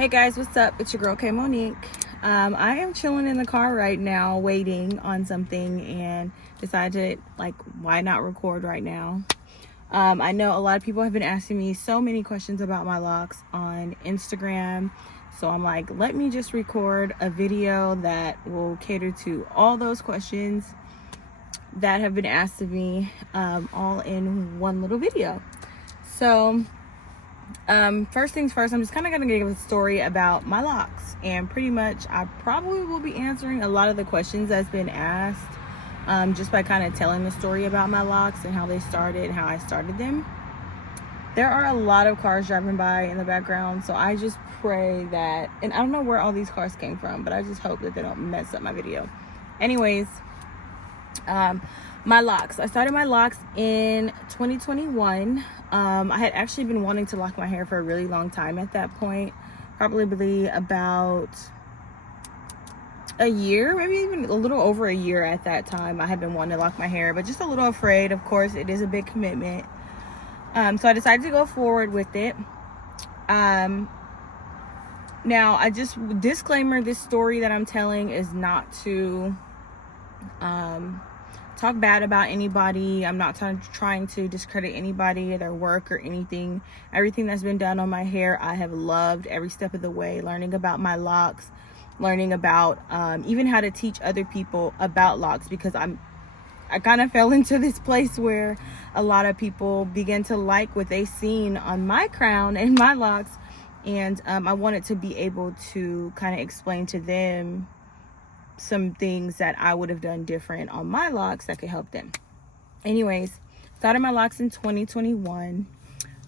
Hey guys, what's up? It's your girl K Monique. I am chilling in the car right now waiting on something and decided why not record right now. I know a lot of people have been asking me so many questions about my locks on Instagram, so I'm like, let me just record a video that will cater to all those questions that have been asked of me, all in one little video. So first things first, I'm just kind of going to give a story about my locks, and pretty much I probably will be answering a lot of the questions that's been asked, just by kind of telling the story about my locks and how they started and how I started them. There are a lot of cars driving by in the background, so I just pray that, and I don't know where all these cars came from, but I just hope that they don't mess up my video. Anyways, my locks. I started my locks in 2021. I had actually been wanting to lock my hair for a really long time at that point. Probably about a year, maybe even a little over a year at that time. I had been wanting to lock my hair, but just a little afraid. Of course, it is a big commitment. So I decided to go forward with it. Now, disclaimer, this story that I'm telling is not to talk bad about anybody. I'm not trying to discredit anybody, their work or anything. Everything that's been done on my hair, I have loved every step of the way. Learning about my locks, learning about even how to teach other people about locks, because I kind of fell into this place where a lot of people begin to like what they've seen on my crown and my locks, and I wanted to be able to kind of explain to them some things that I would have done different on my locks that could help them. Anyways, started my locks in 2021.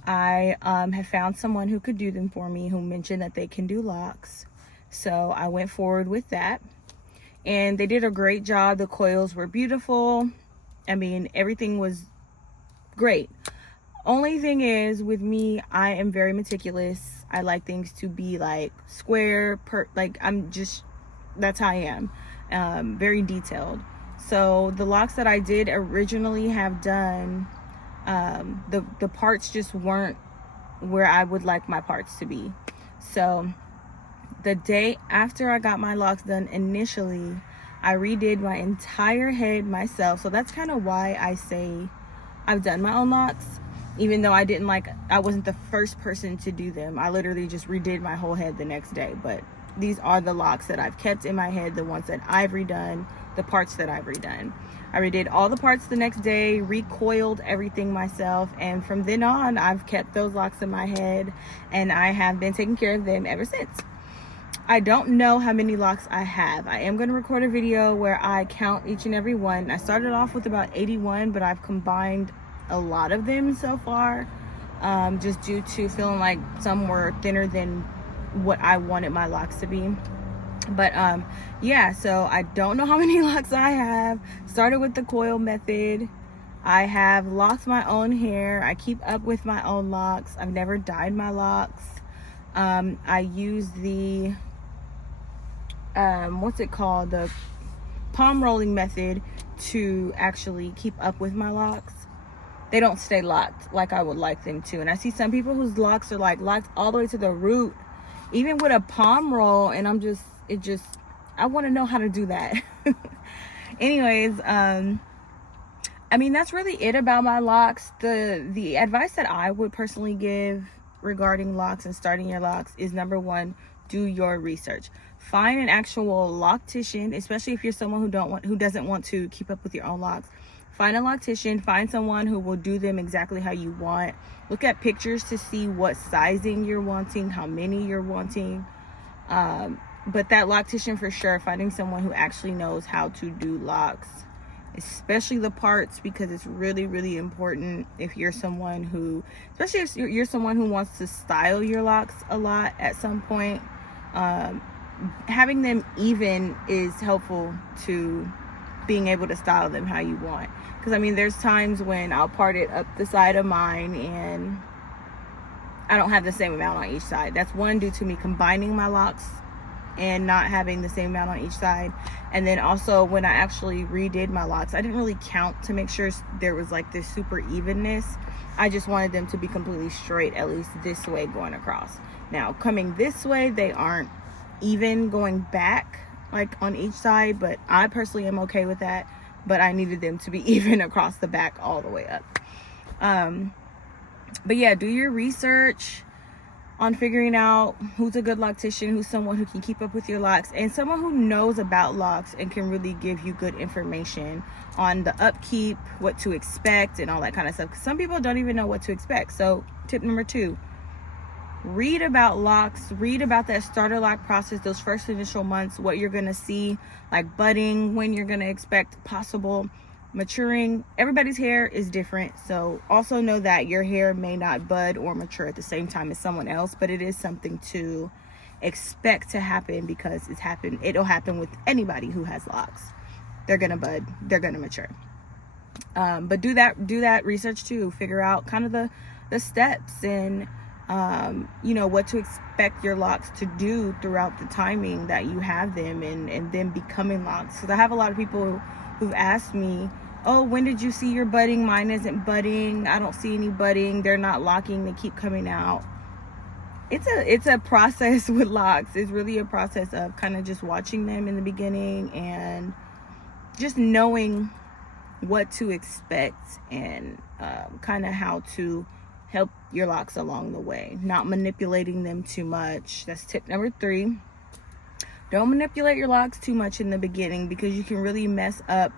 I have found someone who could do them for me, who mentioned that they can do locks. So I went forward with that, and they did a great job. The coils were beautiful. I mean, everything was great. Only thing is, with me, I am very meticulous. I like things to be like square, that's how I am. Very detailed. So the locks that I did originally have done, the parts just weren't where I would like my parts to be. So the day after I got my locks done initially, I redid my entire head myself. So that's kind of why I say I've done my own locks, even though I wasn't the first person to do them. I literally just redid my whole head the next day. But these are the locks that I've kept in my head, the ones that I've redone, the parts that I've redone. I redid all the parts the next day, recoiled everything myself, and from then on, I've kept those locks in my head, and I have been taking care of them ever since. I don't know how many locks I have. I am going to record a video where I count each and every one. I started off with about 81, but I've combined a lot of them so far, just due to feeling like some were thinner than what I wanted my locks to be. But yeah, so I don't know how many locks I have. Started with the coil method. I have locked my own hair. I keep up with my own locks. I've never dyed my locks. I use the the palm rolling method to actually keep up with my locks. They don't stay locked like I would like them to. And I see some people whose locks are like locked all the way to the root, even with a palm roll, and I want to know how to do that. Anyways, I mean, that's really it about my locks. The advice that I would personally give regarding locks and starting your locks is, number one, do your research. Find an actual loctician, especially if you're someone who doesn't want to keep up with your own locks. Find a loctician, find someone who will do them exactly how you want. Look at pictures to see what sizing you're wanting, how many you're wanting. But that loctician, for sure, finding someone who actually knows how to do locks, especially the parts, because it's really, really important if you're someone who, especially if you're someone who wants to style your locks a lot at some point. Having them even is helpful to being able to style them how you want. Because I mean, there's times when I'll part it up the side of mine and I don't have the same amount on each side. That's one, due to me combining my locks and not having the same amount on each side. And then also when I actually redid my locks, I didn't really count to make sure there was like this super evenness. I just wanted them to be completely straight, at least this way going across. Now coming this way, they aren't even going back like on each side, but I personally am okay with that. But I needed them to be even across the back all the way up. But yeah, do your research on figuring out who's a good loctician, who's someone who can keep up with your locks, and someone who knows about locks and can really give you good information on the upkeep, what to expect, and all that kind of stuff. Because some people don't even know what to expect. So tip number 2, read about locks, read about that starter lock process, those first initial months, what you're going to see, like budding, when you're going to expect possible maturing. Everybody's hair is different, so also know that your hair may not bud or mature at the same time as someone else, but it is something to expect to happen because it'll happen with anybody who has locks. They're gonna bud, they're gonna mature. But do that research too. Figure out kind of the steps and what to expect your locks to do throughout the timing that you have them and them becoming locks. Because I have a lot of people who've asked me, oh, when did you see your budding? Mine isn't budding. I don't see any budding. They're not locking. They keep coming out. It's a process with locks. It's really a process of kind of just watching them in the beginning and just knowing what to expect and kind of how to help your locks along the way. Not manipulating them too much. That's tip number 3. Don't manipulate your locks too much in the beginning because you can really mess up.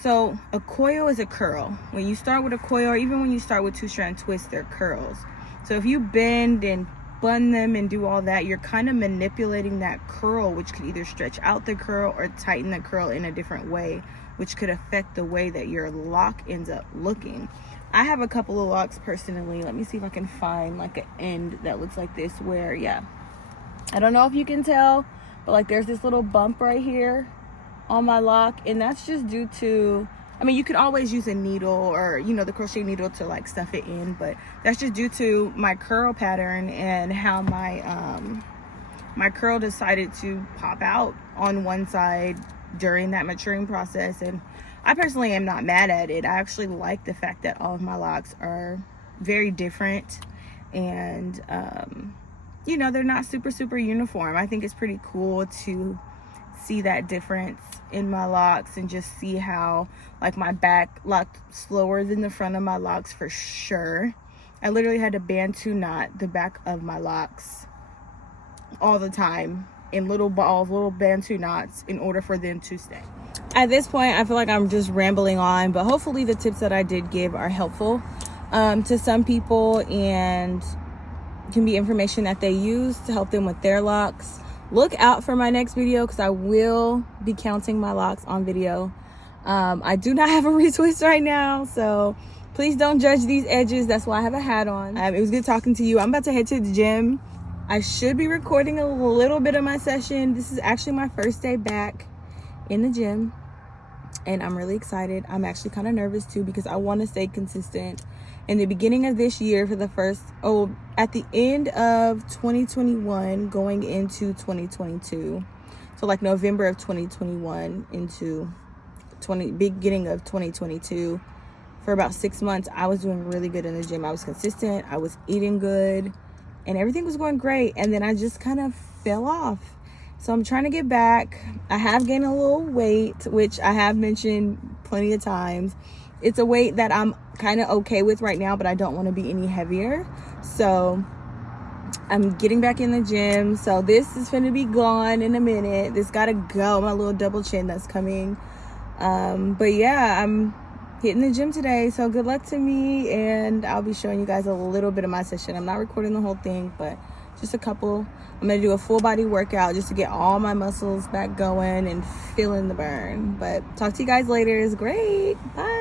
So a coil is a curl. When you start with a coil, or even when you start with 2-strand twists, they're curls. So if you bend and bun them and do all that, you're kind of manipulating that curl, which could either stretch out the curl or tighten the curl in a different way, which could affect the way that your lock ends up looking. I have a couple of locks personally. Let me see if I can find like an end that looks like this where, yeah, I don't know if you can tell, but like there's this little bump right here on my lock, and that's just due to, I mean, you could always use a needle or the crochet needle to like stuff it in, but that's just due to my curl pattern and how my curl decided to pop out on one side during that maturing process. And I personally am not mad at it. I actually like the fact that all of my locks are very different and they're not super uniform. I think it's pretty cool to see that difference in my locks and just see how like my back locked slower than the front of my locks for sure. I literally had to Bantu knot the back of my locks all the time in little balls, little Bantu knots in order for them to stay. At this point, I feel like I'm just rambling on, but hopefully the tips that I did give are helpful to some people and can be information that they use to help them with their locks. Look out for my next video because I will be counting my locks on video. I do not have a retwist right now, so please don't judge these edges. That's why I have a hat on. It was good talking to you. I'm about to head to the gym. I should be recording a little bit of my session. This is actually my first day back in the gym, and I'm really excited. I'm actually kind of nervous too because I want to stay consistent. In the beginning of this year, at the end of 2021 going into 2022, so like November of 2021 into beginning of 2022, for about 6 months I was doing really good in the gym. I was consistent, I was eating good, and everything was going great, and then I just kind of fell off. So I'm trying to get back. I have gained a little weight, which I have mentioned plenty of times. It's a weight that I'm kind of okay with right now, but I don't want to be any heavier. So I'm getting back in the gym. So this is going to be gone in a minute. This got to go. My little double chin that's coming. But yeah, I'm hitting the gym today. So good luck to me. And I'll be showing you guys a little bit of my session. I'm not recording the whole thing, but just a couple. I'm going to do a full body workout just to get all my muscles back going and feeling the burn. But talk to you guys later. It's great. Bye.